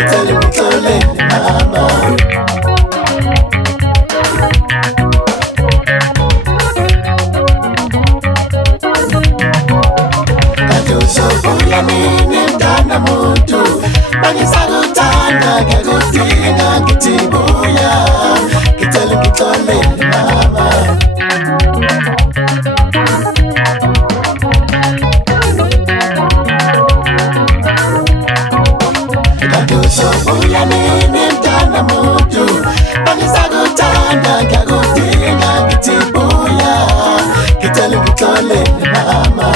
ngicela ngixolele mama. Kade uzobuya nini mntana muntu, mangisakuthanda ngiyakudinga ngithi buya, ngicela ngixolele mama. Uzobuya nini mntana muntu, mangisakuthanda ngiyakudinga ngithi buya, ngicela ngixolele mama.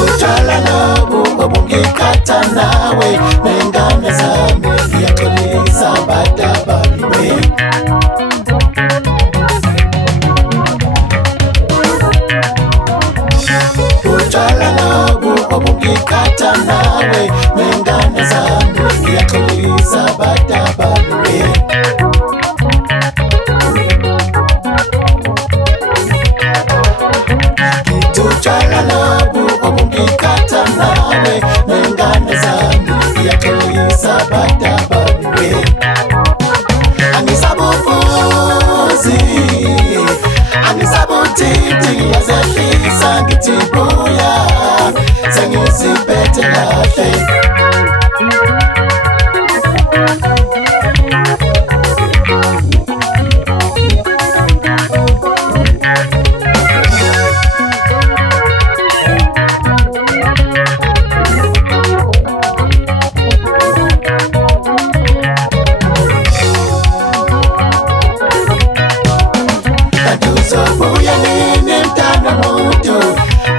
Utshwala lobu obungikhatha nawe nengane zami ngiyaxolisa badabaliwe. Utshwala lobu obungikhatha nawe nengane zami ngiyaxolisa badabaliwe. Utshwala lobu obungikhatha nawe nengane zami ngiyaxolisa badabaliwe. Angisabufuzi, angisabuthindi, ngiyazehlisa ngithi buya, sengiziphethe kahle. Uzobuya nini mntana muntu,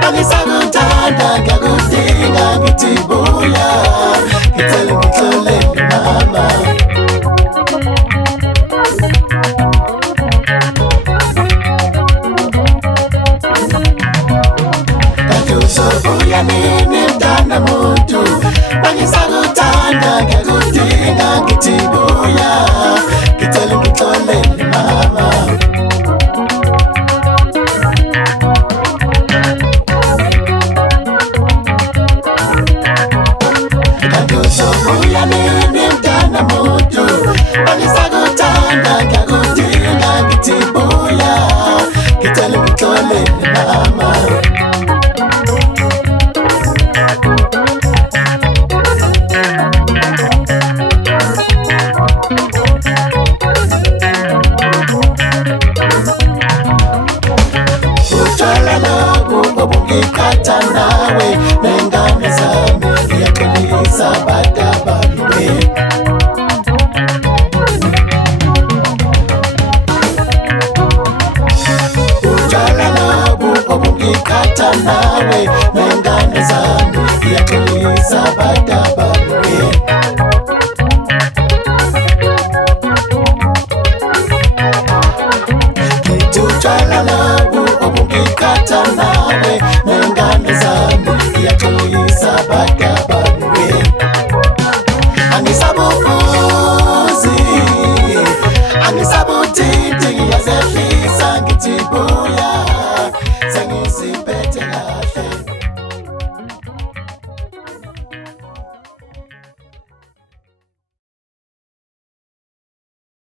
mangisakuthanda ngiyakudinga ngithi buya, ngicela ngixolele mama. Kade uzobuya nini mntana muntu, mangisakuthanda ngiyakudinga ngithi buya, ngicela ngixolele mama. Uzobuya nini mntana muntu, mangisakuthanda ngiyakudinga ngithi buya, ngicela ngixolele mama. Utshwala lobu obungikhatha nawe nengane zami ngiyaxolisa badabaliwe. Utshwala lobu obungikhatha nawe nengane zami ngiyaxolisa badabaliwe. Utshwala lobu obungikhatha nawe nengane zami ngiyaxolisa badabaliwe.